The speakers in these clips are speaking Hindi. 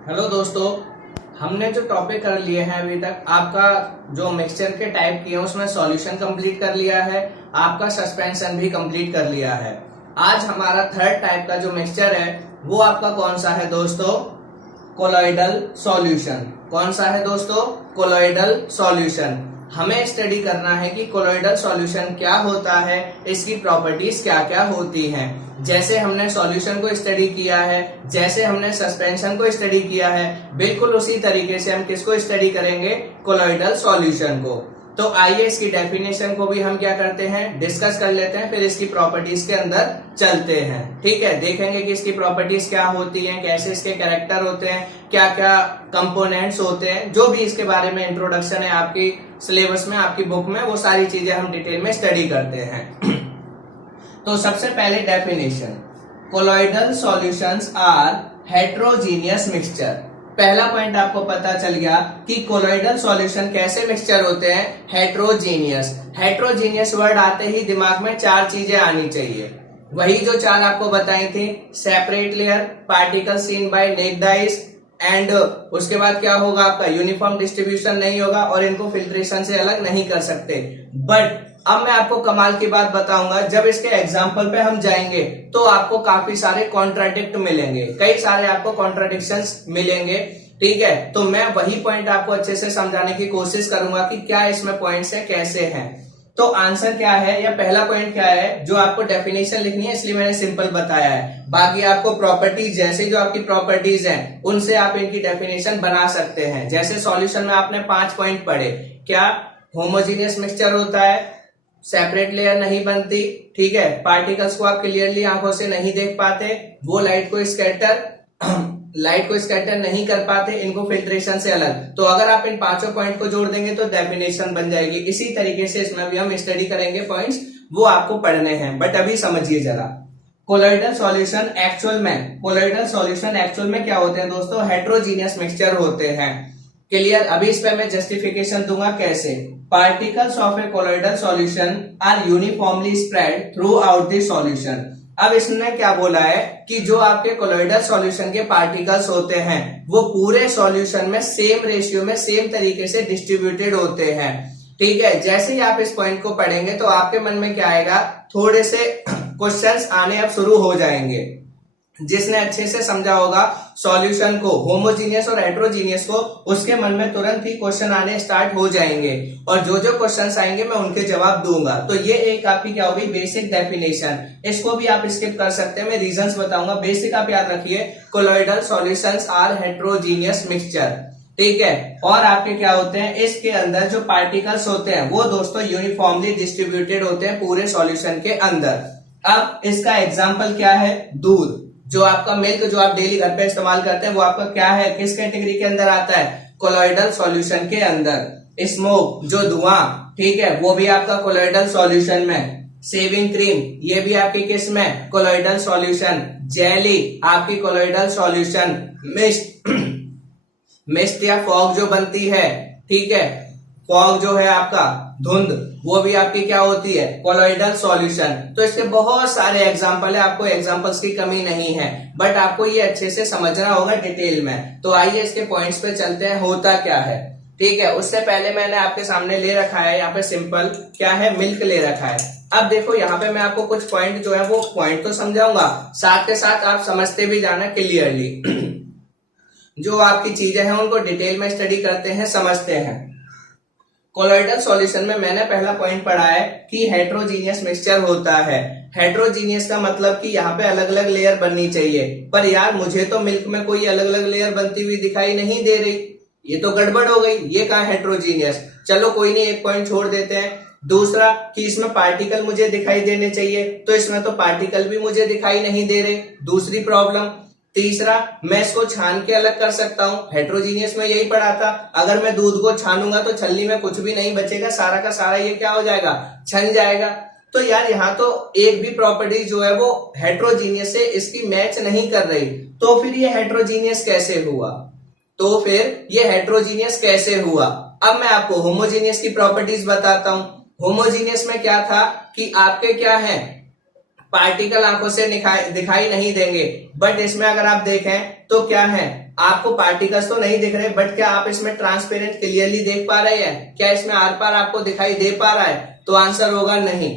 हेलो दोस्तों, हमने जो टॉपिक कर लिए हैं अभी तक, आपका जो मिक्सचर के टाइप किए हैं उसमें सॉल्यूशन कंप्लीट कर लिया है, आपका सस्पेंशन भी कंप्लीट कर लिया है। आज हमारा थर्ड टाइप का जो मिक्सचर है वो आपका कौन सा है दोस्तों? Colloidal solution. कौन सा है दोस्तों? Colloidal solution. हमें स्टडी करना है कि कोलॉइडल सॉल्यूशन क्या होता है, इसकी प्रॉपर्टीज क्या क्या होती हैं। जैसे हमने सॉल्यूशन को स्टडी किया है, जैसे हमने सस्पेंशन को स्टडी किया है, बिल्कुल उसी तरीके से हम किसको स्टडी करेंगे? कोलॉइडल सॉल्यूशन को। तो आइए इसकी डेफिनेशन को भी हम क्या करते हैं, डिस्कस कर लेते हैं, फिर इसकी प्रॉपर्टीज के अंदर चलते हैं। ठीक है, देखेंगे कि इसकी प्रॉपर्टीज क्या होती हैं, कैसे इसके कैरेक्टर होते हैं, क्या क्या कंपोनेंट्स होते हैं, जो भी इसके बारे में इंट्रोडक्शन है आपकी सिलेबस में, आपकी बुक में, वो सारी चीजें हम डिटेल में स्टडी करते हैं। तो सबसे पहले definition, colloidal solutions are heterogeneous mixture. पहला पॉइंट आपको पता चल गया कि कोलॉइडल सॉल्यूशन कैसे मिक्सचर होते हैं? हेट्रोजीनियस। हेट्रोजीनियस वर्ड आते ही दिमाग में चार चीजें आनी चाहिए, वही जो चार आपको बताई थी। Separate layer, particle seen by naked eyes, and उसके बाद क्या होगा आपका? यूनिफॉर्म डिस्ट्रीब्यूशन नहीं होगा और इनको फिल्ट्रेशन से अलग नहीं कर सकते। बट अब मैं आपको कमाल की बात बताऊंगा, जब इसके एग्जाम्पल पे हम जाएंगे तो आपको काफी सारे कॉन्ट्राडिक्ट मिलेंगे, कई सारे आपको कॉन्ट्राडिक्शंस मिलेंगे। ठीक है, तो मैं वही पॉइंट आपको अच्छे से समझाने की कोशिश करूंगा कि क्या इसमें पॉइंट्स है, कैसे हैं। तो आंसर क्या है, या पहला पॉइंट क्या है? जो आपको डेफिनेशन लिखनी है इसलिए मैंने सिंपल बताया है, बाकी आपको प्रॉपर्टीज, जैसे जो आपकी प्रॉपर्टीज हैं उनसे आप इनकी डेफिनेशन बना सकते हैं। जैसे सॉल्यूशन में आपने 5 पॉइंट पढ़े, क्या? होमोजीनियस मिक्सचर होता है, सेपरेट लेयर नहीं बनती, ठीक है, पार्टिकल्स को आप क्लियरली आंखों से नहीं देख पाते, वो लाइट को स्कैटर नहीं कर पाते, इनको फिल्ट्रेशन से अलग। तो अगर आप इन पांचों पॉइंट को जोड़ देंगे तो डेफिनेशन बन जाएगी। इसी तरीके से इसमें भी हम स्टडी करेंगे पॉइंट्स, वो आपको पढ़ने हैं। बट अभी समझिए जरा, कोलॉइडल सॉल्यूशन एक्चुअल में क्या होते हैं दोस्तों? हेट्रोजीनियस मिक्सचर होते हैं। क्लियर? अभी इस पे मैं जस्टिफिकेशन दूंगा कैसे। Particles of a colloidal solution are uniformly spread throughout the solution. अब इसने क्या बोला है कि जो आपके कोलॉइडल सॉल्यूशन के पार्टिकल्स होते हैं वो पूरे सॉल्यूशन में सेम रेशियो में, सेम तरीके से डिस्ट्रीब्यूटेड होते हैं। ठीक है, जैसे ही आप इस पॉइंट को पढ़ेंगे तो आपके मन में क्या आएगा? थोड़े से क्वेश्चंस आने अब शुरू हो जाएंगे। जिसने अच्छे से समझा होगा सॉल्यूशन को, होमोजीनियस और हेट्रोजीनियस को, उसके मन में तुरंत ही क्वेश्चन आने स्टार्ट हो जाएंगे, और जो जो क्वेश्चंस आएंगे मैं उनके जवाब दूंगा। तो ये एक आपकी क्या होगी? Basic definition. इसको भी आप स्किप कर सकते हैं, मैं रीजंस बताऊंगा। बेसिक आप याद रखिए, colloidal solutions are heterogeneous mixture. ठीक है, और आपके क्या होते हैं? इसके अंदर जो पार्टिकल्स होते हैं वो दोस्तों यूनिफॉर्मली डिस्ट्रीब्यूटेड होते हैं पूरे सॉल्यूशन के अंदर। अब इसका एग्जाम्पल क्या है? दूध, जो आपका मिल्क, जो आप डेली घर पे इस्तेमाल करते हैं, वो आपका क्या है? किस कैटेगरी के अंदर आता है? कोलॉइडल सॉल्यूशन के अंदर। स्मोक, जो धुआं, ठीक है, वो भी आपका कोलॉइडल सॉल्यूशन में। शेविंग क्रीम, ये भी आपकी किस में? Colloidal solution. जेली आपकी कोलॉइडल सॉल्यूशन। मिस्ट या फॉग जो बनती है, ठीक है, फॉग जो है आपका धुंध, वो भी आपकी क्या होती है? Colloidal solution. तो इसके बहुत सारे एग्जांपल है, आपको एग्जांपल्स की कमी नहीं है, बट आपको ये अच्छे से समझना होगा डिटेल में। तो आइए इसके पॉइंट्स पे चलते हैं, होता क्या है। ठीक है, उससे पहले मैंने आपके सामने ले रखा है यहाँ पे सिंपल, क्या है? मिल्क ले रखा है। अब देखो यहाँ पे मैं आपको कुछ पॉइंट जो है वो पॉइंट तो समझाऊंगा, साथ के साथ आप समझते भी जाना क्लियरली। जो आपकी चीजें हैं उनको डिटेल में स्टडी करते हैं, समझते हैं। कोलॉइडल सॉल्यूशन में मैंने पहला पॉइंट पढ़ा है कि हेट्रोजीनियस मिक्सचर होता है। हेट्रोजीनियस का मतलब कि यहाँ पे अलग अलग लेयर बननी चाहिए, पर यार मुझे तो मिल्क में कोई अलग अलग लेयर बनती हुई दिखाई नहीं दे रही, ये तो गड़बड़ हो गई, ये कहाँ हेट्रोजीनियस? चलो कोई नहीं, एक पॉइंट छोड़ देते हैं। दूसरा कि इसमें पार्टिकल मुझे दिखाई देने चाहिए, तो इसमें तो पार्टिकल भी मुझे दिखाई नहीं दे रहे, दूसरी प्रॉब्लम। तीसरा, मैं इसको छान के अलग कर सकता हूं, हेट्रोजीनियस में यही पढ़ा था, अगर मैं दूध को छानूंगा तो छलनी में कुछ भी नहीं बचेगा, सारा का सारा ये क्या हो जाएगा? छन जाएगा। तो यार यहाँ तो एक भी प्रॉपर्टी जो है वो हेट्रोजीनियस से इसकी मैच नहीं कर रही, तो फिर ये हेट्रोजीनियस कैसे हुआ? अब मैं आपको होमोजीनियस की प्रॉपर्टीज बताता हूं। होमोजीनियस में क्या था कि आपके क्या है? पार्टिकल आंखों से दिखाई नहीं देंगे, बट इसमें अगर आप देखें तो क्या है, आपको पार्टिकल्स तो नहीं दिख रहे, बट क्या आप इसमें ट्रांसपेरेंट क्लियरली देख पा रहे हैं? क्या इसमें आर पार आपको दिखाई दे पा रहा है? तो आंसर होगा नहीं।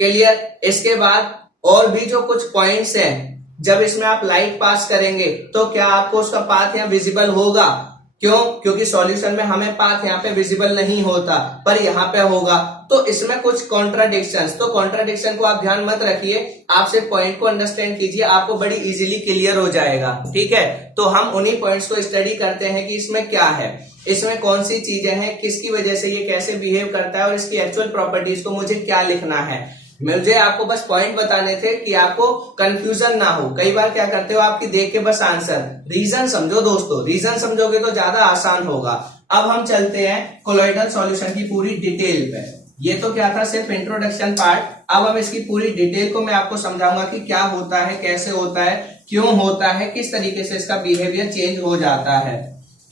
क्लियर। इसके बाद और भी जो कुछ पॉइंट्स हैं, जब इसमें आप लाइट पास करेंगे तो क्या आपको उसका पाथ यहाँ विजिबल होगा? क्यों? क्योंकि सॉल्यूशन में हमें पाथ यहाँ पे विजिबल नहीं होता, पर यहाँ पे होगा। तो इसमें कुछ कॉन्ट्राडिक्शंस, तो कॉन्ट्राडिक्शन को आप ध्यान मत रखिए, आप सिर्फ पॉइंट को अंडरस्टैंड कीजिए, आपको बड़ी इजीली क्लियर हो जाएगा। ठीक है, तो हम उन्हीं पॉइंट्स को स्टडी करते हैं कि इसमें क्या है, इसमें कौन सी चीजें हैं, किसकी वजह से ये कैसे बिहेव करता है और इसकी एक्चुअल प्रॉपर्टीज को मुझे क्या लिखना है। मुझे आपको बस पॉइंट बताने थे कि आपको कंफ्यूजन ना हो। कई बार क्या करते हो आपकी देख के बस आंसर, रीजन समझो दोस्तों, रीजन समझोगे तो ज्यादा आसान होगा। अब हम चलते हैं कोलॉइडल सॉल्यूशन की पूरी डिटेल पे। ये तो क्या था, सिर्फ इंट्रोडक्शन पार्ट। अब हम इसकी पूरी डिटेल को मैं आपको समझाऊंगा कि क्या होता है, कैसे होता है, क्यों होता है, किस तरीके से इसका बिहेवियर चेंज हो जाता है।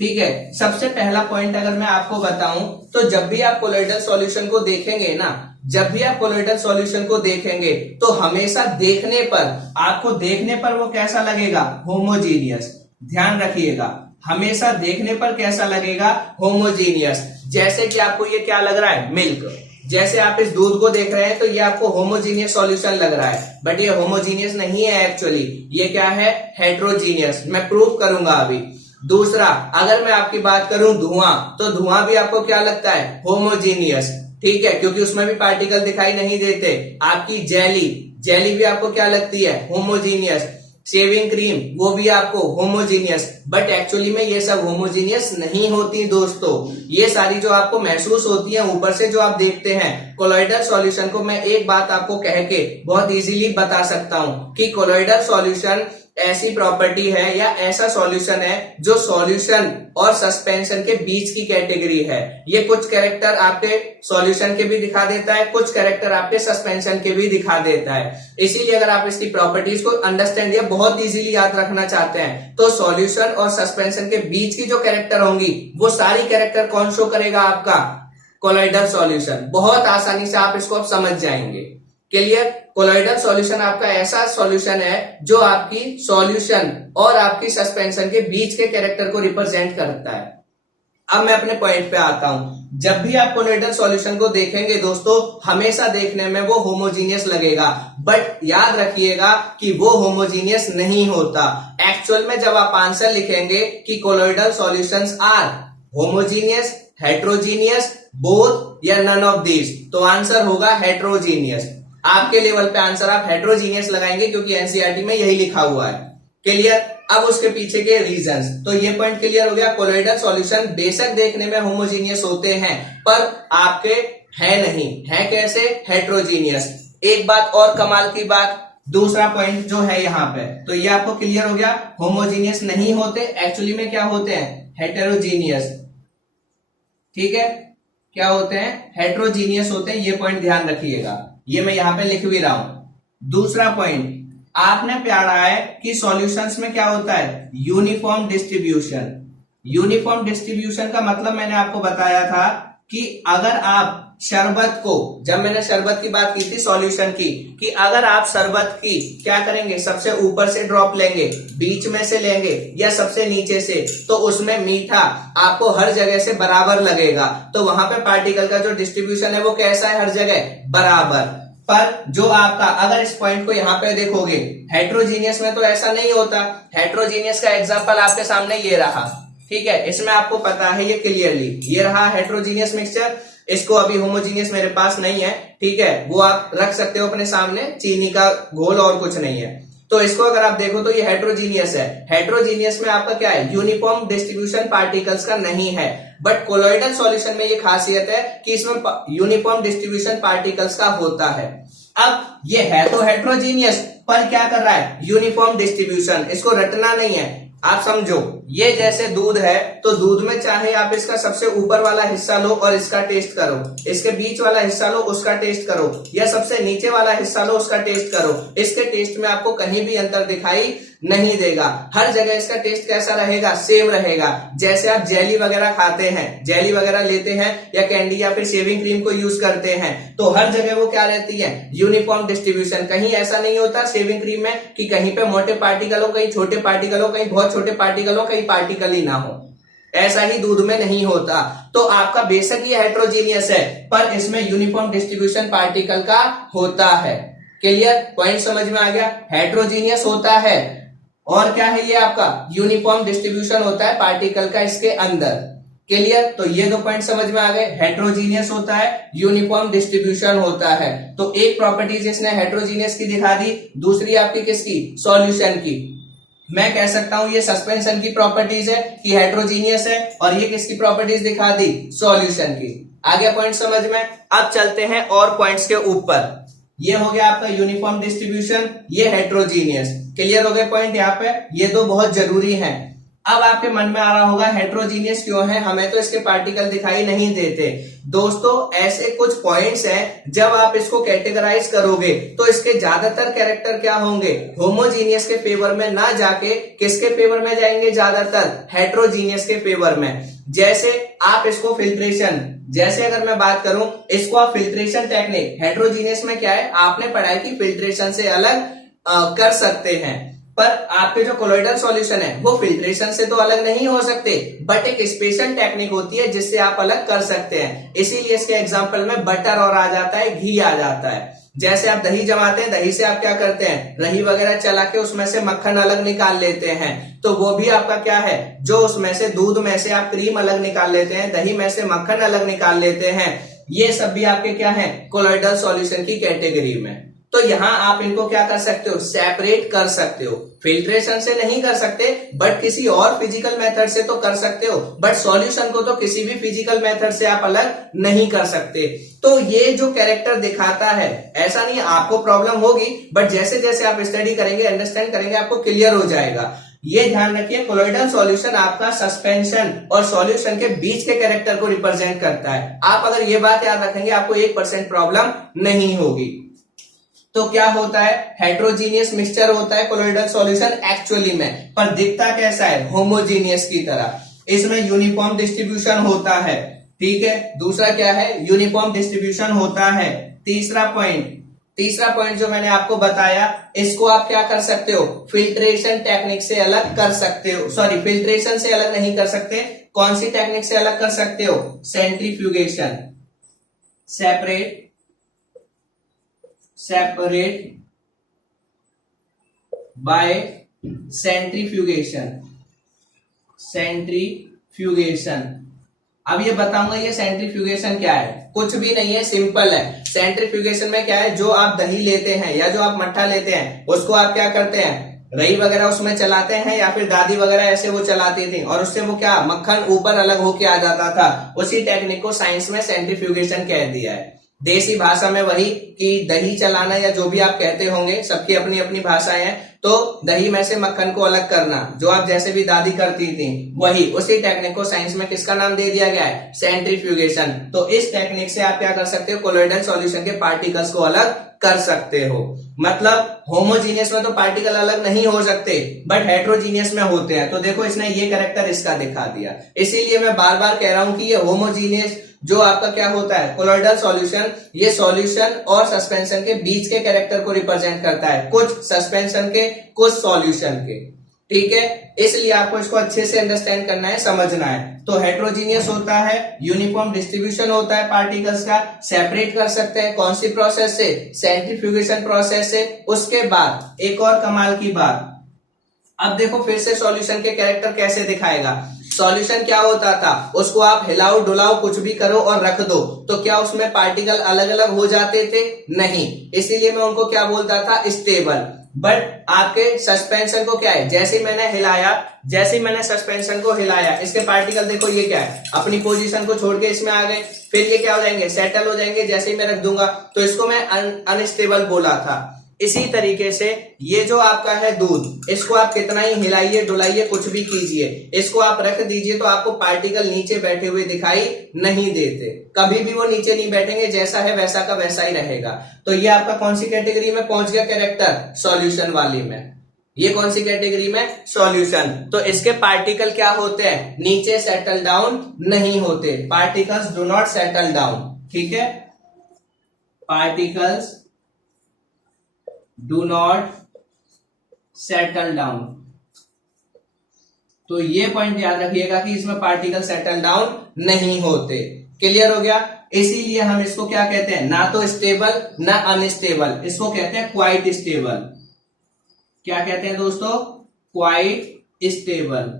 ठीक है, सबसे पहला पॉइंट अगर मैं आपको बताऊं तो जब भी आप कोलॉइडल सॉल्यूशन को देखेंगे ना, जब भी आप कोलॉइडल सॉल्यूशन को देखेंगे तो हमेशा देखने पर, आपको देखने पर वो कैसा लगेगा, होमोजीनियस। ध्यान रखिएगा, हमेशा देखने पर कैसा लगेगा, होमोजीनियस। जैसे कि आपको ये क्या लग रहा है, मिल्क। जैसे आप इस दूध को देख रहे हैं तो ये आपको होमोजीनियस सॉल्यूशन लग रहा है, बट ये होमोजीनियस नहीं है एक्चुअली, ये क्या है, हेट्रोजीनियस। मैं प्रूव करूंगा अभी। दूसरा, अगर मैं आपकी बात करूं धुआं, तो धुआं भी आपको क्या लगता है, होमोजीनियस। ठीक है, क्योंकि उसमें भी पार्टिकल दिखाई नहीं देते। आपकी जेली, जेली भी आपको क्या लगती है, होमोजीनियस। शेविंग क्रीम, वो भी आपको होमोजीनियस, बट एक्चुअली में ये सब होमोजीनियस नहीं होती दोस्तों। ये सारी जो आपको महसूस होती है ऊपर से जो आप देखते हैं, कोलॉइडल सॉल्यूशन को मैं एक बात आपको कह के बहुत इजीली बता सकता हूं कि कोलॉइडल सॉल्यूशन ऐसी प्रॉपर्टी है या ऐसा सॉल्यूशन है जो सॉल्यूशन और सस्पेंशन के बीच की कैटेगरी है। ये कुछ कैरेक्टर आपके सॉल्यूशन के भी दिखा देता है, कुछ कैरेक्टर आपके सस्पेंशन के भी दिखा देता है। इसीलिए अगर आप इसकी प्रॉपर्टीज को अंडरस्टैंड या बहुत इजीली याद रखना चाहते हैं तो सॉल्यूशन और सस्पेंशन के बीच की जो कैरेक्टर होंगी वो सारी कैरेक्टर कौन शो करेगा, आपका कोलॉइडल सॉल्यूशन। बहुत आसानी से आप इसको अब समझ जाएंगे। क्लियर। कोलॉइडल सॉल्यूशन आपका ऐसा सॉल्यूशन है जो आपकी सॉल्यूशन और आपकी सस्पेंशन के बीच के कैरेक्टर को रिप्रेजेंट करता है। अब मैं अपने पॉइंट पे आता हूं। जब भी आप कोलॉइडल सॉल्यूशन को देखेंगे दोस्तों, हमेशा देखने में वो होमोजीनियस लगेगा, बट याद रखिएगा कि वो होमोजीनियस नहीं होता। एक्चुअल में जब आप आंसर लिखेंगे कि colloidal solutions are homogeneous, heterogeneous, both या नन ऑफ दीज, तो आंसर होगा हेट्रोजीनियस। आपके लेवल पे आंसर आप हेट्रोजीनियस लगाएंगे क्योंकि एनसीईआरटी में यही लिखा हुआ है। क्लियर। अब उसके पीछे के रीजंस, तो ये पॉइंट क्लियर हो गया। कोलॉइडल सॉल्यूशन बेशक देखने में होमोजीनियस होते हैं पर आपके है नहीं, है कैसे, हेट्रोजीनियस। एक बात और कमाल की बात, दूसरा पॉइंट जो है यहाँ पे, तो ये आपको क्लियर हो गया, होमोजीनियस नहीं होते, एक्चुअली में क्या होते हैं, हेटेरोजीनियस। ठीक है, क्या होते हैं, हेट्रोजीनियस होते हैं। ये पॉइंट ध्यान रखिएगा, ये मैं यहां पे लिख भी रहा हूं। दूसरा पॉइंट आपने पढ़ा है कि सॉल्यूशंस में क्या होता है, यूनिफॉर्म डिस्ट्रीब्यूशन। यूनिफॉर्म डिस्ट्रीब्यूशन का मतलब मैंने आपको बताया था कि अगर आप शरबत को, जब मैंने शरबत की बात की थी सॉल्यूशन की, कि अगर आप शरबत की क्या करेंगे, सबसे ऊपर से ड्रॉप लेंगे, बीच में से लेंगे या सबसे नीचे से, तो उसमें मीठा आपको हर जगह से बराबर लगेगा। तो वहां पे पार्टिकल का जो डिस्ट्रीब्यूशन है वो कैसा है, हर जगह बराबर। पर जो आपका, अगर इस पॉइंट को यहाँ पे देखोगे, हेट्रोजीनियस में तो ऐसा नहीं होता। हेट्रोजीनियस का एग्जांपल आपके सामने ये रहा। ठीक है, इसमें आपको पता है ये क्लियरली, ये रहा हेट्रोजीनियस मिक्सचर। इसको अभी होमोजीनियस मेरे पास नहीं है, ठीक है, वो आप रख सकते हो अपने सामने, चीनी का घोल और कुछ नहीं है। तो इसको अगर आप देखो तो ये हेट्रोजीनियस है। हेट्रोजीनियस में आपका क्या है, यूनिफॉर्म डिस्ट्रीब्यूशन पार्टिकल्स का नहीं है। बट कोलॉइडल सॉल्यूशन में ये खासियत है कि इसमें यूनिफॉर्म डिस्ट्रीब्यूशन पार्टिकल्स का होता है। अब ये है तो हेट्रोजीनियस, पर क्या कर रहा है, यूनिफॉर्म डिस्ट्रीब्यूशन। इसको रटना नहीं है, आप समझो। ये जैसे दूध है तो दूध में चाहे आप इसका सबसे ऊपर वाला हिस्सा लो और इसका टेस्ट करो, इसके बीच वाला हिस्सा लो उसका टेस्ट करो, या सबसे नीचे वाला हिस्सा लो उसका टेस्ट करो, इसके टेस्ट में आपको कहीं भी अंतर दिखाई नहीं देगा। हर जगह इसका टेस्ट कैसा रहेगा, सेम रहेगा। जैसे आप जेली वगैरह खाते हैं, जेली वगैरह लेते हैं या कैंडी या फिर शेविंग क्रीम को यूज करते हैं, तो हर जगह वो क्या रहती है, यूनिफॉर्म डिस्ट्रीब्यूशन। कहीं ऐसा नहीं होता शेविंग क्रीम में कि कहीं पे मोटे पार्टिकल हो, कहीं छोटे पार्टिकल हो, कहीं बहुत छोटे पार्टिकल हो, कहीं पार्टिकल ही ना हो। ऐसा ही दूध में नहीं होता। तो आपका बेशक ये हेट्रोजीनियस है, पर इसमें यूनिफॉर्म डिस्ट्रीब्यूशन पार्टिकल का होता है। क्लियर, पॉइंट समझ में आ गया। हेट्रोजीनियस होता है और क्या है ये आपका यूनिफॉर्म डिस्ट्रीब्यूशन होता है पार्टिकल का इसके अंदर। क्लियर, तो ये दो पॉइंट समझ में आ गए। हेट्रोजीनियस होता है, यूनिफॉर्म डिस्ट्रीब्यूशन होता है। तो एक प्रॉपर्टीज इसने हेट्रोजीनियस की दिखा दी, दूसरी आपकी किसकी, सॉल्यूशन की। मैं कह सकता हूं ये सस्पेंशन की प्रॉपर्टीज है कि हेट्रोजीनियस है, और ये किसकी प्रॉपर्टीज दिखा दी, सॉल्यूशन की। आगे पॉइंट समझ में। अब चलते हैं और पॉइंट्स के ऊपर। ये हो गया आपका यूनिफॉर्म डिस्ट्रीब्यूशन, ये हेट्रोजीनियस। क्लियर हो गए पॉइंट यहाँ पे, ये दो बहुत जरूरी हैं। अब आपके मन में आ रहा होगा हेट्रोजीनियस क्यों है, हमें तो इसके पार्टिकल दिखाई नहीं देते। दोस्तों ऐसे कुछ पॉइंट्स हैं, जब आप इसको कैटेगराइज करोगे तो इसके ज्यादातर कैरेक्टर क्या होंगे, होमोजीनियस के फेवर में ना जाके किसके फेवर में जाएंगे, ज्यादातर हेट्रोजीनियस के फेवर में। जैसे आप इसको फिल्ट्रेशन, जैसे अगर मैं बात करूं इसको आप फिल्ट्रेशन टेक्निक, हेट्रोजीनियस में क्या है, आपने पढ़ाई की फिल्ट्रेशन से अलग कर सकते हैं, पर आपके जो कोलोइडल सॉल्यूशन है वो फिल्ट्रेशन से तो अलग नहीं हो सकते, बट एक स्पेशल टेक्निक होती है जिससे आप अलग कर सकते हैं। इसीलिए इसके एग्जांपल में बटर और आ जाता है, घी आ जाता है। जैसे आप दही जमाते हैं, दही से आप क्या करते हैं, रही वगैरह चला के उसमें से मक्खन अलग निकाल लेते हैं, तो वो भी आपका क्या है, जो उसमें से दूध में से आप क्रीम अलग निकाल लेते हैं, दही में से मक्खन अलग निकाल लेते हैं, ये सब भी आपके क्या है, कोलोइडल सॉल्यूशन की कैटेगरी में। तो यहां आप इनको क्या कर सकते हो, सेपरेट कर सकते हो। फिल्ट्रेशन से नहीं कर सकते, बट किसी और फिजिकल मेथड से तो कर सकते हो, बट सॉल्यूशन को तो किसी भी फिजिकल मेथड से आप अलग नहीं कर सकते। तो ये जो कैरेक्टर दिखाता है, ऐसा नहीं आपको प्रॉब्लम होगी, बट जैसे जैसे आप स्टडी करेंगे, अंडरस्टैंड करेंगे, आपको क्लियर हो जाएगा। ये ध्यान रखिए, कोलोइडल सॉल्यूशन आपका सस्पेंशन और सॉल्यूशन के बीच के कैरेक्टर को रिप्रेजेंट करता है। आप अगर ये बात याद रखेंगे, आपको 1% प्रॉब्लम नहीं होगी। तो क्या होता है, हेट्रोजीनियस मिक्सचर होता है कोलोइडल सॉल्यूशन एक्चुअली में, पर दिखता कैसा है, होमोजीनियस की तरह। इसमें यूनिफॉर्म डिस्ट्रीब्यूशन होता है, ठीक है। दूसरा क्या है, यूनिफॉर्म डिस्ट्रीब्यूशन होता है। तीसरा पॉइंट जो मैंने आपको बताया, इसको आप क्या कर सकते हो, फिल्ट्रेशन टेक्निक से अलग कर सकते हो। सॉरी, फिल्ट्रेशन से अलग नहीं कर सकते, कौन सी टेक्निक से अलग कर सकते हो, सेंट्रीफ्यूगेशन। Separate by centrifugation. अब ये बताऊंगा ये सेंट्रीफ्यूगेशन क्या है, कुछ भी नहीं है, सिंपल है। सेंट्रीफ्यूगेशन में क्या है, जो आप दही लेते हैं या जो आप मट्ठा लेते हैं, उसको आप क्या करते हैं, रही वगैरह उसमें चलाते हैं, या फिर दादी वगैरह ऐसे वो चलाती थी, और उससे वो क्या, मक्खन ऊपर अलग होके आ जाता था। उसी टेक्निक को साइंस में सेंट्रीफ्यूगेशन कह दिया है। देसी भाषा में वही कि दही चलाना, या जो भी आप कहते होंगे, सबकी अपनी अपनी भाषाएं हैं। तो दही में से मक्खन को अलग करना, जो आप जैसे भी दादी करती थी, वही उसी टेक्निक को साइंस में किसका नाम दे दिया गया है, सेंट्रीफ्यूगेशन। तो इस टेक्निक से आप क्या कर सकते हो, कोलोइडल सॉल्यूशन के पार्टिकल्स को अलग कर सकते हो। मतलब होमोजीनियस में तो पार्टिकल अलग नहीं हो सकते, बट हेट्रोजीनियस में होते हैं। तो देखो इसने ये कैरेक्टर इसका दिखा दिया। इसीलिए मैं बार बार कह रहा हूं कि ये होमोजीनियस जो आपका क्या होता है, कोलोइडल सॉल्यूशन, ये सॉल्यूशन और सस्पेंशन के बीच के कैरेक्टर को रिप्रेजेंट करता है, कुछ सस्पेंशन के, कुछ सॉल्यूशन के, ठीक है। इसलिए आपको इसको अच्छे से अंडरस्टैंड करना है, समझना है। तो हेट्रोजीनियस होता है, यूनिफॉर्म डिस्ट्रीब्यूशन होता है पार्टिकल्स का, सेपरेट कर सकते हैं, कौन सी प्रोसेस से, सेंट्रीफ्यूगेशन प्रोसेस से। उसके बाद एक और कमाल की बात, अब देखो फिर से सॉल्यूशन के कैरेक्टर कैसे दिखाएगा। सॉल्यूशन क्या होता था, उसको आप हिलाओ डुलाओ कुछ भी करो और रख दो, तो क्या उसमें पार्टिकल अलग अलग हो जाते थे, नहीं। इसीलिए मैं उनको क्या बोलता था, स्टेबल। बट आपके सस्पेंशन को क्या है, जैसे ही मैंने सस्पेंशन को हिलाया, इसके पार्टिकल देखो ये क्या है, अपनी पोजीशन को छोड़ के इसमें आ गए, फिर ये क्या हो जाएंगे, सेटल हो जाएंगे। जैसे ही मैं रख दूंगा, तो इसको मैं अनस्टेबल बोला था। इसी तरीके से ये जो आपका है दूध, इसको आप कितना ही हिलाइए डुलाइए कुछ भी कीजिए, इसको आप रख दीजिए, तो आपको पार्टिकल नीचे बैठे हुए दिखाई नहीं देते, कभी भी वो नीचे नहीं बैठेंगे, जैसा है वैसा का वैसा ही रहेगा। तो ये आपका कौन सी कैटेगरी में पहुंच गया कैरेक्टर, सॉल्यूशन वाली में। ये कौन सी कैटेगरी में? सॉल्यूशन। तो इसके पार्टिकल क्या होते हैं? नीचे सेटल डाउन नहीं होते, particles do not settle down. ठीक है, particles do not settle down. तो ये पॉइंट याद रखिएगा कि इसमें पार्टिकल सेटल डाउन नहीं होते। क्लियर हो गया? इसीलिए हम इसको क्या कहते हैं? ना तो स्टेबल ना अनस्टेबल, इसको कहते हैं क्वाइट स्टेबल। क्या कहते हैं दोस्तों? Quite stable.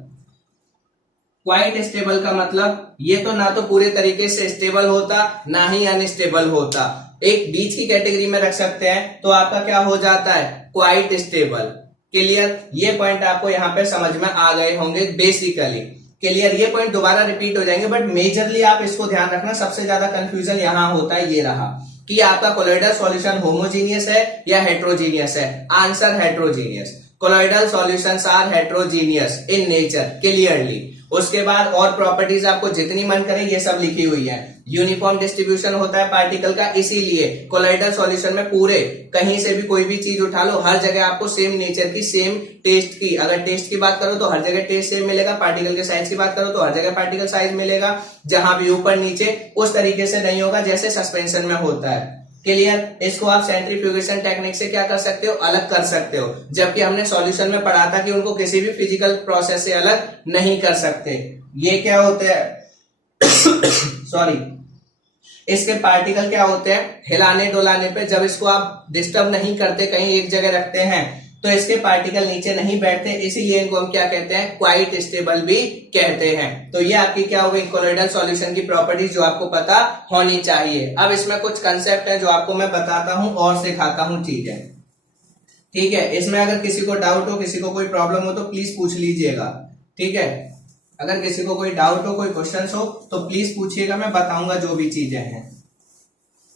क्वाइट स्टेबल का मतलब ये तो ना तो पूरे तरीके से स्टेबल होता ना ही अनस्टेबल होता, एक बीच की कैटेगरी में रख सकते हैं, तो आपका क्या हो जाता है? Quite stable. क्लियर? ये पॉइंट आपको यहां पे समझ में आ गए होंगे बेसिकली। क्लियर? ये पॉइंट दोबारा रिपीट हो जाएंगे, बट मेजरली आप इसको ध्यान रखना। सबसे ज्यादा कंफ्यूजन यहां होता है, ये रहा कि आपका कोलॉइडल सॉल्यूशन होमोजीनियस है या हेट्रोजीनियस है। Answer heterogeneous. Colloidal solutions are heterogeneous in nature. Clearly. उसके बाद और प्रॉपर्टीज आपको जितनी मन करे ये सब लिखी हुई है। यूनिफॉर्म डिस्ट्रीब्यूशन होता है पार्टिकल का, इसीलिए कोलॉइडल सॉल्यूशन में पूरे कहीं से भी कोई भी चीज उठा लो, हर जगह आपको सेम नेचर की, सेम टेस्ट की, अगर टेस्ट की बात करो तो हर जगह टेस्ट सेम मिलेगा, पार्टिकल के साइज की बात करो तो हर जगह पार्टिकल साइज मिलेगा, जहां भी ऊपर नीचे उस तरीके से नहीं होगा जैसे सस्पेंशन में होता है। क्लियर? इसको आप सेंट्रीफ्यूगेशन टेक्निक से क्या कर सकते हो? अलग कर सकते हो, जबकि हमने सॉल्यूशन में पढ़ा था कि उनको किसी भी फिजिकल प्रोसेस से अलग नहीं कर सकते। ये क्या होते हैं? सॉरी, इसके पार्टिकल क्या होते हैं? हिलाने डुलाने पे जब इसको आप डिस्टर्ब नहीं करते, कहीं एक जगह रखते हैं, तो इसके पार्टिकल नीचे नहीं बैठते, इसीलिए इनको हम क्या कहते हैं? क्वाइट स्टेबल भी कहते हैं। तो ये आपकी क्या हो गई? कोलॉइडल सॉल्यूशन की प्रॉपर्टीज जो आपको पता होनी चाहिए। अब इसमें कुछ कंसेप्ट है जो आपको मैं बताता हूं और सिखाता हूं चीजें। ठीक है, इसमें अगर किसी को डाउट हो, किसी को कोई प्रॉब्लम हो तो प्लीज पूछ लीजिएगा। ठीक है, अगर किसी को कोई डाउट हो, कोई क्वेश्चन हो तो प्लीज पूछिएगा, मैं बताऊंगा जो भी चीजें हैं।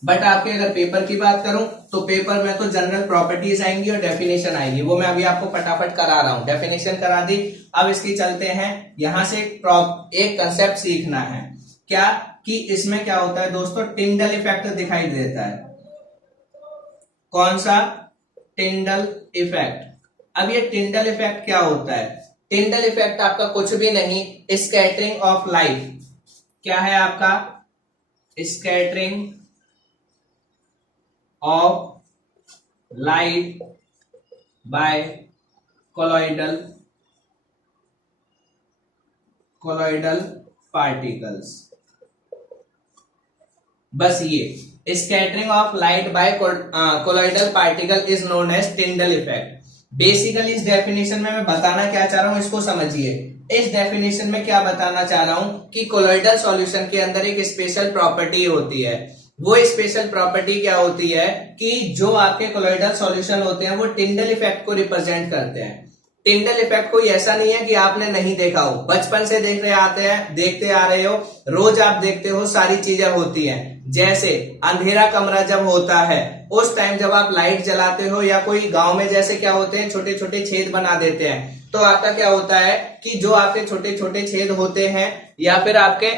बट आपके अगर पेपर की बात करूं तो पेपर में तो जनरल प्रॉपर्टीज आएंगी और डेफिनेशन आएगी, वो मैं अभी आपको फटाफट करा रहा हूं। डेफिनेशन करा दी, अब इसकी चलते हैं। यहां से एक कंसेप्ट सीखना है, क्या कि इसमें क्या होता है दोस्तों? टिंडल इफेक्ट दिखाई देता है। कौन सा? Tyndall effect. अब ये टिंडल इफेक्ट क्या होता है? टिंडल इफेक्ट आपका कुछ भी नहीं, स्कैटरिंग ऑफ लाइट। क्या है आपका? Scattering of light by colloidal particles। बस ये scattering of light by colloidal particle is known as Tyndall effect. Basically इस डेफिनेशन में मैं बताना क्या चाह रहा हूं इसको समझिए। इस डेफिनेशन में क्या बताना चाह रहा हूं कि कोलॉइडल सॉल्यूशन के अंदर एक स्पेशल प्रॉपर्टी होती है। वो स्पेशल प्रॉपर्टी क्या होती है कि जो आपके कोलॉइडल सॉल्यूशन होते हैं वो टिंडल इफेक्ट को रिप्रेजेंट करते हैं। टिंडल इफेक्ट कोई ऐसा नहीं है कि आपने नहीं देखा हो, बचपन से देखते आ रहे हो, रोज आप देखते हो, सारी चीजें होती हैं। जैसे अंधेरा कमरा जब होता है उस टाइम जब आप लाइट जलाते हो, या कोई गांव में जैसे क्या होते हैं, छोटे छोटे छेद बना देते हैं, तो आपका क्या होता है कि जो आपके छोटे छोटे छेद होते हैं या फिर आपके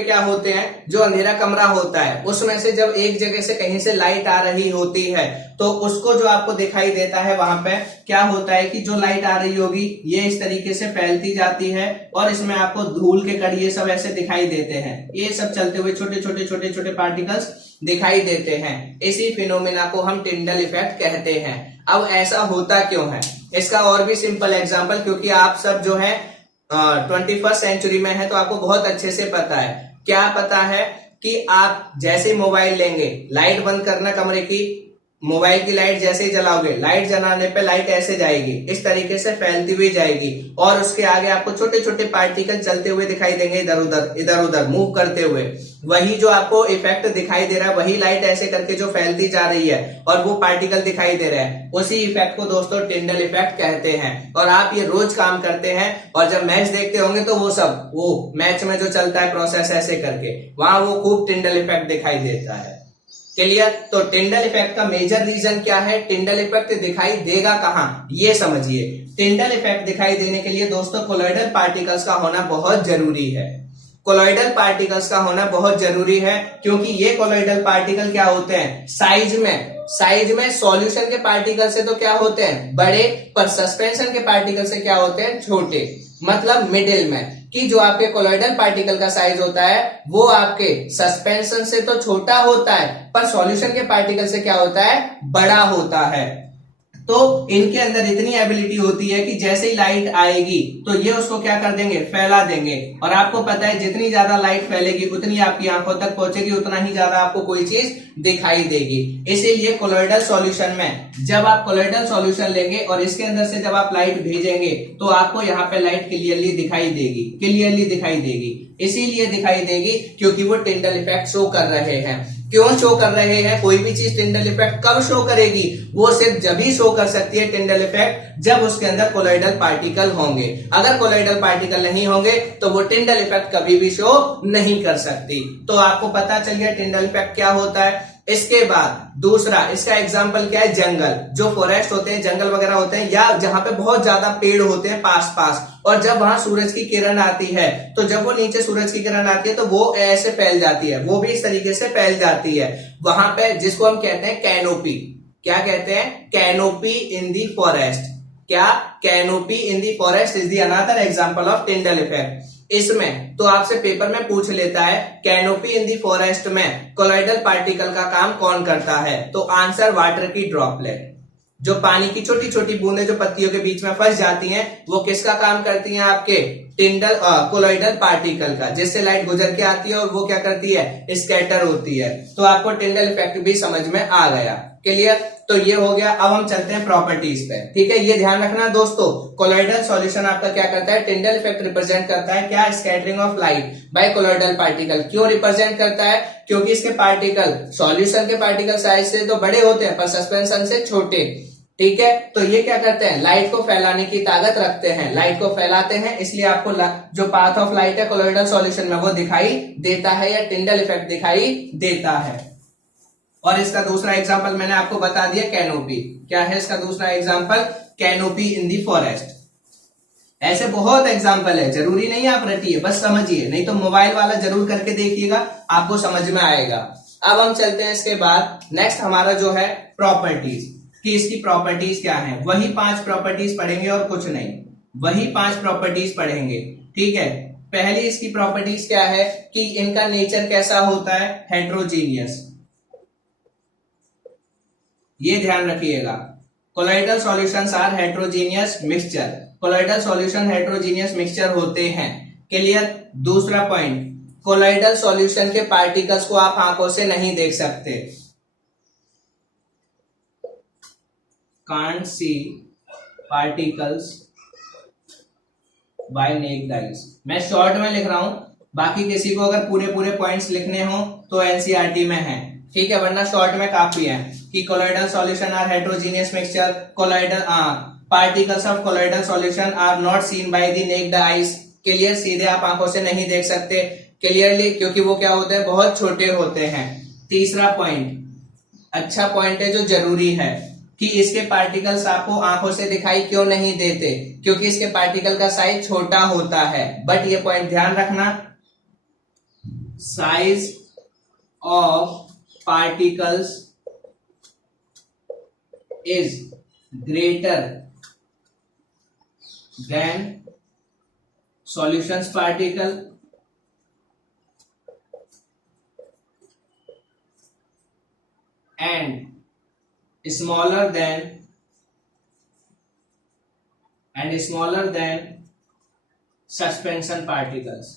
क्या होते हैं, जो अंधेरा कमरा होता है उसमें से जब एक जगह से कहीं से लाइट आ रही होती है तो उसको जो आपको दिखाई देता है, वहां पे क्या होता है कि जो लाइट आ रही होगी ये इस तरीके से फैलती जाती है और इसमें आपको धूल के कण ये सब ऐसे दिखाई देते हैं। ये सब चलते हुए छोटे छोटे पार्टिकल्स दिखाई देते हैं। इसी फिनोमिना को हम टिंडल इफेक्ट कहते हैं। अब ऐसा होता क्यों है, इसका और भी सिंपल एग्जाम्पल, क्योंकि आप सब जो है 21st सेंचुरी में है तो आपको बहुत अच्छे से पता है। क्या पता है कि आप जैसे मोबाइल लेंगे, लाइट बंद करना कमरे की, मोबाइल की लाइट जैसे ही जलाओगे, लाइट जलाने पे लाइट ऐसे जाएगी, इस तरीके से फैलती हुई जाएगी और उसके आगे आपको छोटे छोटे पार्टिकल चलते हुए दिखाई देंगे, इधर उधर मूव करते हुए। वही जो आपको इफेक्ट दिखाई दे रहा है, वही लाइट ऐसे करके जो फैलती जा रही है और वो पार्टिकल दिखाई दे रहा है, उसी इफेक्ट को दोस्तों टिंडल इफेक्ट कहते हैं। और आप ये रोज काम करते हैं और जब मैच देखते होंगे तो वो मैच में जो चलता है प्रोसेस ऐसे करके, वहां वो खूब टिंडल इफेक्ट दिखाई देता है। क्लियर? तो टिंडल इफेक्ट का मेजर रीजन क्या है, टिंडल इफेक्ट दिखाई देगा कहां, ये समझिए। टिंडल इफेक्ट दिखाई देने के लिए दोस्तों कोलॉइडल पार्टिकल्स का होना बहुत जरूरी है। कोलॉइडल पार्टिकल्स का होना बहुत जरूरी है क्योंकि ये कोलॉइडल पार्टिकल क्या होते हैं, साइज में साइज में सॉल्यूशन के पार्टिकल से तो क्या होते हैं बड़े, पर सस्पेंशन के पार्टिकल से क्या होते हैं छोटे। मतलब मिडिल में कि जो आपके कोलॉइडल पार्टिकल का साइज होता है वो आपके सस्पेंशन से तो छोटा होता है, पर सॉल्यूशन के पार्टिकल से क्या होता है बड़ा होता है। तो इनके अंदर इतनी एबिलिटी होती है कि जैसे ही लाइट आएगी तो ये उसको क्या कर देंगे, फैला देंगे। और आपको पता है जितनी ज्यादा लाइट फैलेगी उतनी आपकी आंखों तक पहुंचेगी, उतना ही ज्यादा आपको कोई चीज दिखाई देगी। इसीलिए कोलॉइडल सॉल्यूशन में जब आप कोलॉइडल सॉल्यूशन लेंगे और इसके अंदर से जब आप लाइट भेजेंगे तो आपको यहाँ पे लाइट क्लियरली दिखाई देगी, क्लियरली दिखाई देगी। इसीलिए दिखाई देगी क्योंकि वो टिंडल इफेक्ट शो कर रहे हैं। क्यों शो कर रहे हैं? कोई भी चीज टिंडल इफेक्ट कब शो करेगी? वो सिर्फ जब ही शो कर सकती है टिंडल इफेक्ट जब उसके अंदर कोलॉइडल पार्टिकल होंगे। अगर कोलॉइडल पार्टिकल नहीं होंगे तो वो टिंडल इफेक्ट कभी भी शो नहीं कर सकती। तो आपको पता चल गया टिंडल इफेक्ट क्या होता है। इसके बाद दूसरा इसका एग्जाम्पल क्या है, जंगल। जो फॉरेस्ट होते हैं, जंगल वगैरह होते हैं, या जहां पे बहुत ज्यादा पेड़ होते हैं पास पास, और जब वहां सूरज की किरण आती है तो जब वो नीचे सूरज की किरण आती है तो वो ऐसे फैल जाती है, वो भी इस तरीके से फैल जाती है वहां पे, जिसको हम कहते हैं कैनोपी। क्या कहते हैं? Canopy in the forest. क्या? Canopy in the forest is the another example of Tyndall effect. इसमें तो आपसे पेपर में पूछ लेता है कैनोपी इन दी फॉरेस्ट में कोलॉइडल पार्टिकल का काम कौन करता है? तो आंसर वाटर की ड्रॉपलेट। जो पानी की छोटी छोटी बूंदें जो पत्तियों के बीच में फंस जाती हैं वो किसका काम करती हैं? आपके टिंडल कोलॉइडल पार्टिकल का, जिससे लाइट गुजर के आती है और वो क्या करती है, स्कैटर होती है। तो आपको टिंडल इफेक्ट भी समझ में आ गया। क्लियर? तो ये हो गया। अब हम चलते हैं प्रॉपर्टीज पे। ठीक है, ये ध्यान रखना दोस्तों, कोलॉइडल सॉल्यूशन आपका क्या करता है, टिंडल इफेक्ट रिप्रेजेंट करता है क्या, scattering of light by colloidal particle. क्यों रिप्रेजेंट करता है? क्योंकि इसके पार्टिकल सॉल्यूशन के पार्टिकल साइज से तो बड़े होते हैं पर सस्पेंशन से छोटे। ठीक है, तो ये क्या करते हैं, लाइट को फैलाने की ताकत रखते हैं, लाइट को फैलाते हैं, इसलिए आपको जो पाथ ऑफ लाइट है कोलॉइडल सॉल्यूशन में वो दिखाई देता है या टिंडल इफेक्ट दिखाई देता है। और इसका दूसरा एग्जांपल मैंने आपको बता दिया, कैनोपी। क्या है इसका दूसरा example? Canopy in the forest. ऐसे बहुत एग्जांपल है, जरूरी नहीं आप रटिए, बस समझिए, नहीं तो मोबाइल वाला जरूर करके देखिएगा, आपको समझ में आएगा। अब हम चलते हैं इसके बाद नेक्स्ट हमारा जो है प्रॉपर्टीज, कि इसकी प्रॉपर्टीज क्या है। वही 5 प्रॉपर्टीज पढ़ेंगे और कुछ नहीं, वही 5 प्रॉपर्टीज पढ़ेंगे। ठीक है, पहली इसकी प्रॉपर्टीज क्या है कि इनका नेचर कैसा होता है, हेट्रोजीनियस। ये ध्यान रखिएगा, colloidal solutions are heterogeneous mixture. Colloidal solution heterogeneous mixture होते हैं। क्लियर? दूसरा पॉइंट, कोलॉइडल सॉल्यूशन के पार्टिकल्स को आप आंखों से नहीं देख सकते, can't see particles by naked eyes. मैं शॉर्ट में लिख रहा हूं, बाकी किसी को अगर पूरे पूरे पॉइंट्स लिखने हो तो एनसीईआरटी में है। ठीक है, वरना शॉर्ट में काफी है कि colloidal solution are heterogeneous mixture, colloidal particles of colloidal solution are not seen by the naked eyes. Clear? सीधे आप आंखों से नहीं देख सकते क्लियरली, क्योंकि वो क्या होते हैं, बहुत छोटे होते हैं। तीसरा पॉइंट, अच्छा पॉइंट है जो जरूरी है, कि इसके पार्टिकल्स आपको आंखों से दिखाई क्यों नहीं देते, क्योंकि इसके पार्टिकल का साइज छोटा होता है। बट ये पॉइंट ध्यान रखना, size of particles is greater than solutions particle and smaller than suspension particles।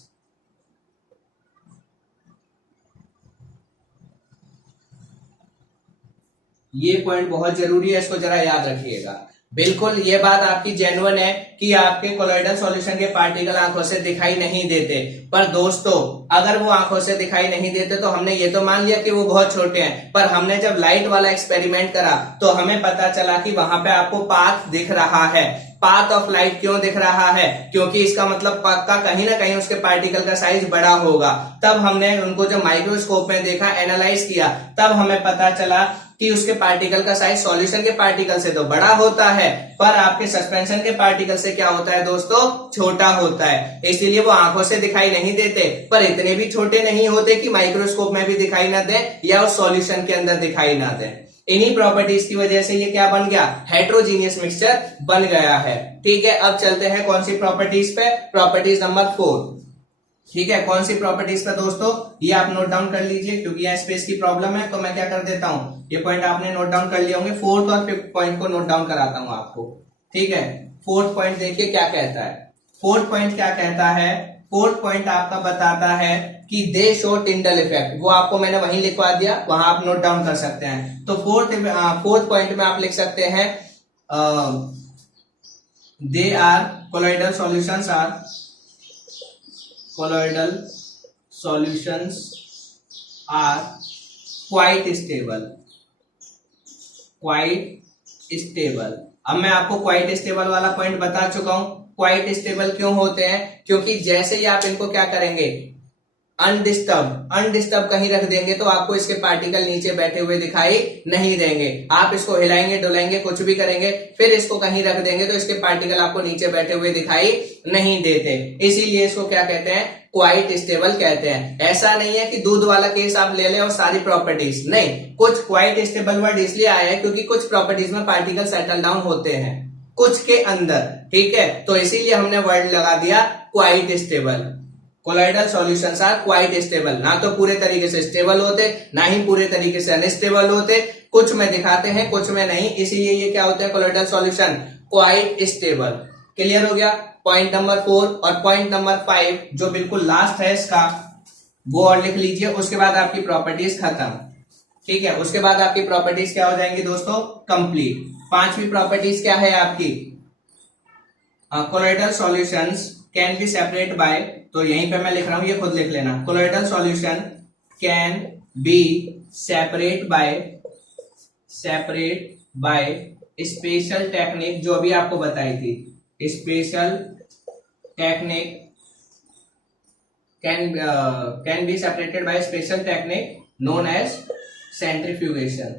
ये पॉइंट बहुत जरूरी है, इसको जरा याद रखिएगा। बिल्कुल ये बात आपकी जेन्युइन है कि आपके कोलॉइडल सॉल्यूशन के पार्टिकल आंखों से दिखाई नहीं देते, पर दोस्तों अगर वो आंखों से दिखाई नहीं देते तो हमने ये तो मान लिया कि वो बहुत छोटे हैं, पर हमने जब लाइट वाला एक्सपेरिमेंट करा तो हमें पता चला कि वहां पे आपको पाथ दिख रहा है। पाथ ऑफ लाइट क्यों दिख रहा है? क्योंकि इसका मतलब पक्का कहीं ना कहीं उसके पार्टिकल का साइज बड़ा होगा। तब हमने उनको जब माइक्रोस्कोप में देखा, एनालाइज किया, तब हमें पता चला कि उसके पार्टिकल का साइज सॉल्यूशन के पार्टिकल से तो बड़ा होता है, पर आपके सस्पेंशन के पार्टिकल से क्या होता है दोस्तों, छोटा होता है। इसीलिए वो आंखों से दिखाई नहीं देते, पर इतने भी छोटे नहीं होते कि माइक्रोस्कोप में भी दिखाई ना दे या उस सॉल्यूशन के अंदर दिखाई ना दे। इन्हीं प्रॉपर्टीज की वजह से ये क्या बन गया, हेट्रोजीनियस मिक्सचर बन गया है। ठीक है, अब चलते हैं कौन सी प्रॉपर्टीज पे, प्रॉपर्टीज नंबर 4। ठीक है, कौन सी प्रॉपर्टीज पे दोस्तों, ये आप नोट डाउन कर लीजिए क्योंकि यहाँ स्पेस की प्रॉब्लम है, तो मैं क्या कर देता हूं, ये पॉइंट आपने नोट डाउन कर लिए होंगे, 4th और 5th पॉइंट को नोट डाउन कराता हूं आपको। ठीक है, 4th पॉइंट देखिए क्या कहता है। 4th पॉइंट क्या कहता है, 4th पॉइंट आपका बताता है कि दे शो टिंडल इफेक्ट, वो आपको मैंने वहीं लिखवा दिया, वहां आप नोट डाउन कर सकते हैं। तो 4th पॉइंट में आप लिख सकते हैं they are colloidal solutions are colloidal solutions are quite stable, quite stable। अब मैं आपको quite stable वाला पॉइंट बता चुका हूं। quite stable क्यों होते हैं, क्योंकि जैसे ही आप इनको क्या करेंगे, अनडिस्टर्ब कहीं रख देंगे तो आपको इसके पार्टिकल नीचे बैठे हुए दिखाई नहीं देंगे। आप इसको हिलाएंगे डुलाएंगे कुछ भी करेंगे, फिर इसको कहीं रख देंगे तो इसके पार्टिकल आपको नीचे बैठे हुए दिखाई नहीं देते, इसीलिए इसको क्या कहते हैं, क्वाइट स्टेबल कहते हैं। ऐसा नहीं है कि दूध वाला केस आप ले लें और सारी प्रॉपर्टीज नहीं, कुछ क्वाइट स्टेबल वर्ड इसलिए आया है क्योंकि कुछ प्रॉपर्टीज में पार्टिकल सेटल डाउन होते हैं कुछ के अंदर। ठीक है, तो इसीलिए हमने वर्ड लगा दिया quite stable. Colloidal solutions are quite stable, ना तो पूरे तरीके से स्टेबल होते, ना ही पूरे तरीके से अनस्टेबल होते, कुछ में दिखाते हैं कुछ में नहीं, इसीलिए ये क्या होते हैं, colloidal solution quite stable. Clear हो गया पॉइंट नंबर 4। और पॉइंट नंबर 5 जो बिल्कुल लास्ट है इसका, वो और लिख लीजिए, उसके बाद आपकी प्रॉपर्टीज खत्म। ठीक है, उसके बाद आपकी प्रॉपर्टीज क्या हो जाएंगी दोस्तों, कंप्लीट। 5वीं प्रॉपर्टीज क्या है आपकी, colloidal solutions can be separate bye, तो यहीं पे मैं लिख रहा हूं, ये खुद लिख लेना, colloidal solution can be separate by special technique, जो अभी आपको बताई थी, special technique can be separated by special technique known as centrifugation,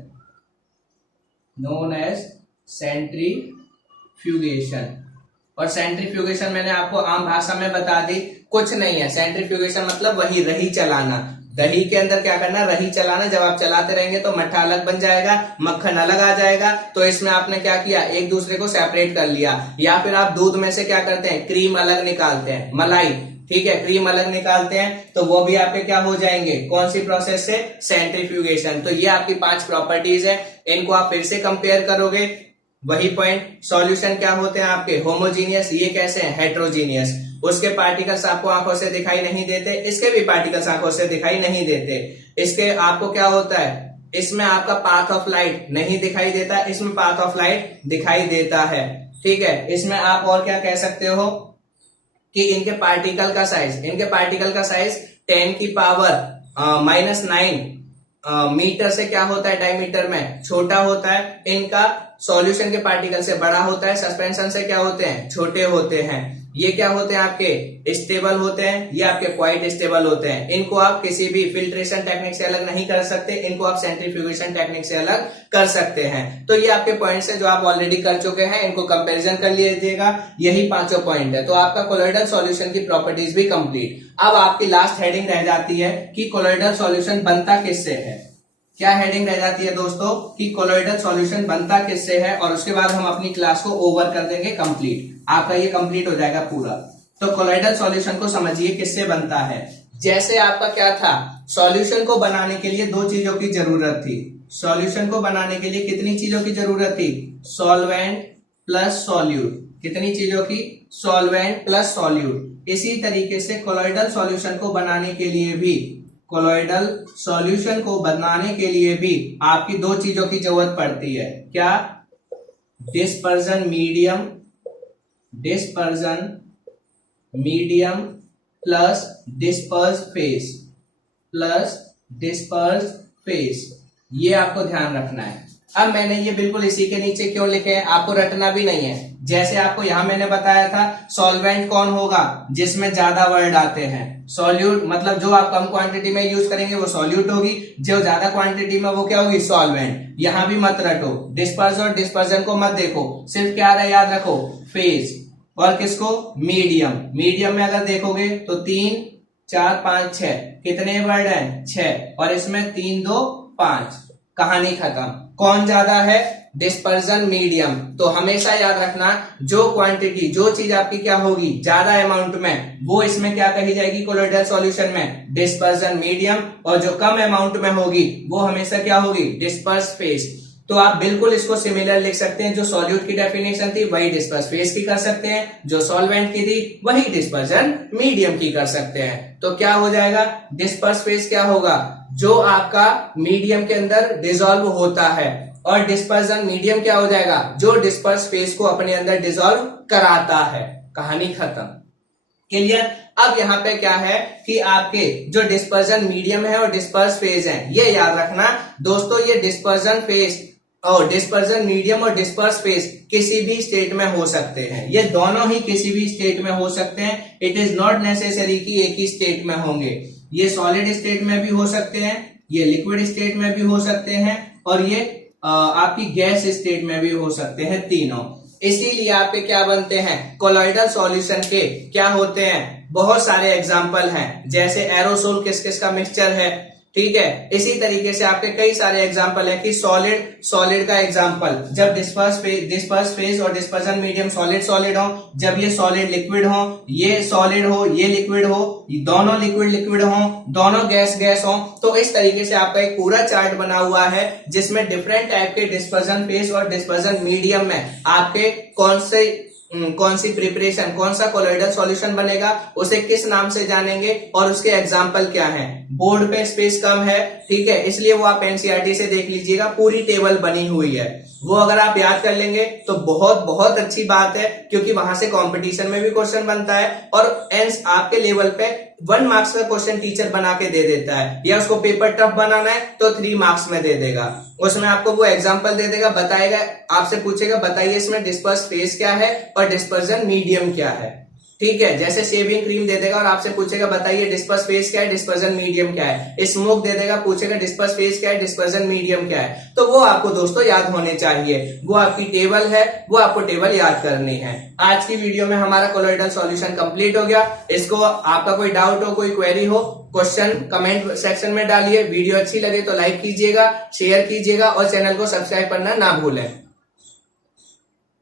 और सेंट्रीफ्यूगेशन मैंने आपको आम भाषा में बता दी, कुछ नहीं है सेंट्रीफ्यूगेशन मतलब वही रही चलाना, दही के अंदर क्या करना, रही चलाना। जब आप चलाते रहेंगे तो मट्ठा अलग बन जाएगा, मक्खन अलग आ जाएगा, तो इसमें आपने क्या किया, एक दूसरे को सेपरेट कर लिया। या फिर आप दूध में से क्या करते हैं, क्रीम अलग निकालते हैं, मलाई, ठीक है, क्रीम अलग निकालते हैं, तो वो भी आपके क्या हो जाएंगे, कौन सी प्रोसेस से, सेंट्रीफ्यूगेशन। तो ये आपकी 5 प्रॉपर्टीज है, इनको आप फिर से कंपेयर करोगे, वही पॉइंट, सॉल्यूशन क्या होते हैं आपके, होमोजीनियस, ये कैसे हैं, हेट्रोजीनियस। उसके पार्टिकल्स आपको आंखों से दिखाई नहीं देते, इसके भी पार्टिकल्स आंखों से दिखाई नहीं देते। इसके आपको क्या होता है, इसमें आपका पाथ ऑफ लाइट नहीं दिखाई देता, इसमें पाथ ऑफ लाइट दिखाई देता है। ठीक है, इसमें आप और क्या कह सकते हो कि इनके पार्टिकल का साइज 10 की पावर -9 मीटर से क्या होता है, डायमीटर में छोटा होता है। इनका सॉल्यूशन के पार्टिकल से बड़ा होता है, सस्पेंशन से क्या होते हैं, छोटे होते हैं। ये क्या होते हैं, आपके स्टेबल होते हैं, ये आपके क्वाइट स्टेबल होते हैं। इनको आप किसी भी फिल्ट्रेशन टेक्निक से अलग नहीं कर सकते, इनको आप सेंट्रीफ्यूगेशन टेक्निक से अलग कर सकते हैं। तो ये आपके पॉइंट्स हैं जो आप ऑलरेडी कर चुके हैं, इनको कंपैरिजन कर लीजिएगा। यही 5 पॉइंट है, तो आपका कोलॉइडल सॉल्यूशन की प्रॉपर्टीज भी कंप्लीट। अब आपकी लास्ट हेडिंग रह जाती है कि कोलॉइडल सॉल्यूशन बनता किससे है। क्या हेडिंग रह जाती है दोस्तों, कि कोलॉइडल सॉल्यूशन बनता किससे है, और उसके बाद हम अपनी क्लास को ओवर कर देंगे कंप्लीट। आपका ये कंप्लीट हो जाएगा पूरा। तो कोलॉइडल सॉल्यूशन को समझिए किससे बनता है। जैसे आपका क्या था, सॉल्यूशन को बनाने के लिए 2 चीजों की जरूरत थी। सॉल्यूशन को बनाने के लिए कितनी चीजों की जरूरत थी, सॉल्वेंट प्लस सॉल्यूट। कितनी चीजों की, सॉल्वेंट प्लस सॉल्यूट। इसी तरीके से कोलॉइडल सॉल्यूशन को बनाने के लिए भी, कोलॉइडल सॉल्यूशन को बनाने के लिए भी आपकी 2 चीजों की जरूरत पड़ती है। क्या, dispersion medium plus disperse phase. ये आपको ध्यान रखना है। अब मैंने ये बिल्कुल इसी के नीचे क्यों लिखे हैं, आपको रटना भी नहीं है। जैसे आपको यहां मैंने बताया था, सॉल्वेंट कौन होगा, जिसमें ज्यादा वर्ड आते हैं। सॉल्यूट मतलब जो आप कम क्वांटिटी में यूज करेंगे वो सॉल्यूट होगी, जो ज्यादा क्वांटिटी में वो क्या होगी, सॉल्वेंट। यहां भी मत रटो, डिस्पर्स और डिस्पर्जन को मत देखो, सिर्फ क्या रहा याद रखो, फेज। और किसको, मीडियम में अगर देखोगे तो 3 4 5 6 कितने वर्ड हैं, 6, और इसमें 3 2 5, कहानी खत्म। कौन ज्यादा है? Dispersion medium. तो हमेशा याद रखना, जो क्वांटिटी, जो चीज आपकी क्या होगी ज्यादा अमाउंट में, वो इसमें क्या कही जाएगी कोलोइडल सॉल्यूशन में? Dispersion medium. और जो कम अमाउंट में होगी वो हमेशा क्या होगी? Disperse phase. तो आप बिल्कुल इसको सिमिलर लिख सकते हैं, जो सॉल्यूट की डेफिनेशन थी वही डिस्पर्स फेज की कर सकते हैं, जो सॉल्वेंट की थी वही डिस्पर्जन मीडियम की कर सकते हैं। तो क्या हो जाएगा? डिस्पर्स फेज क्या होगा? जो आपका मीडियम के अंदर डिसॉल्व होता है। और डिस्पर्जन मीडियम क्या हो जाएगा? जो डिस्पर्स फेज को अपने अंदर डिसॉल्व कराता है। कहानी खत्म। क्लियर? अब यहाँ पे क्या है कि आपके जो डिस्पर्जन मीडियम है और डिस्पर्स फेज है, ये याद रखना दोस्तों, ये डिस्पर्जन फेज और डिस्पर्जन मीडियम और डिस्पर्स फेज किसी भी स्टेट में हो सकते हैं। ये दोनों ही किसी भी स्टेट में हो सकते हैं। इट इज नॉट नेसेसरी कि एक ही स्टेट में होंगे। ये सॉलिड स्टेट में भी हो सकते हैं, ये लिक्विड स्टेट में भी हो सकते हैं, और ये आपकी गैस स्टेट में भी हो सकते हैं, तीनों। इसीलिए आपके क्या बनते हैं? कोलॉइडल सॉल्यूशन के क्या होते हैं? बहुत सारे एग्जाम्पल हैं, जैसे एरोसोल किस किस का मिक्सचर है, ठीक है। इसी तरीके से आपके कई सारे एग्जाम्पल है कि सॉलिड का एग्जाम्पल, जब डिस्पर्स फेज और डिस्पर्जन मीडियम सॉलिड हो, जब ये सॉलिड लिक्विड हो, ये सॉलिड हो, ये लिक्विड हो, दोनों लिक्विड हो, दोनों गैस हो। तो इस तरीके से आपका एक पूरा चार्ट बना हुआ है जिसमें डिफरेंट टाइप के डिस्पर्जन फेज और डिस्पर्जन मीडियम में आपके कौन सी प्रिपरेशन, कौन सा कोलॉइडल सॉल्यूशन बनेगा, उसे किस नाम से जानेंगे और उसके एग्जाम्पल क्या हैं। बोर्ड पे स्पेस कम है, ठीक है, इसलिए वो आप एनसीईआरटी से देख लीजिएगा, पूरी टेबल बनी हुई है। वो अगर आप याद कर लेंगे तो बहुत बहुत अच्छी बात है, क्योंकि वहां से कंपटीशन में भी क्वेश्चन बनता है और आपके लेवल पे 1 मार्क्स का क्वेश्चन टीचर बना के दे देता है, या उसको पेपर टफ बनाना है तो 3 मार्क्स में दे देगा। उसमें आपको वो एग्जांपल दे देगा, बताएगा, आपसे पूछेगा बताइए इसमें डिस्पर्स फेज क्या है और डिस्पर्जन मीडियम क्या है, ठीक है। जैसे शेविंग क्रीम दे देगा और आपसे पूछेगा बताइए डिस्पर्स फेज क्या है, डिस्पर्जन मीडियम क्या है। स्मोक दे देगा, पूछेगा डिस्पर्स फेज क्या है, डिस्पर्जन मीडियम क्या है। तो वो आपको दोस्तों याद होने चाहिए, वो आपकी टेबल है, वो आपको टेबल याद करनी है। आज की वीडियो में हमारा कोलॉइडल सॉल्यूशन कंप्लीट हो गया। इसको आपका कोई डाउट हो, कोई क्वेरी हो, क्वेश्चन कमेंट सेक्शन में डालिए। वीडियो अच्छी लगे तो लाइक कीजिएगा, शेयर कीजिएगा और चैनल को सब्सक्राइब करना ना भूलें।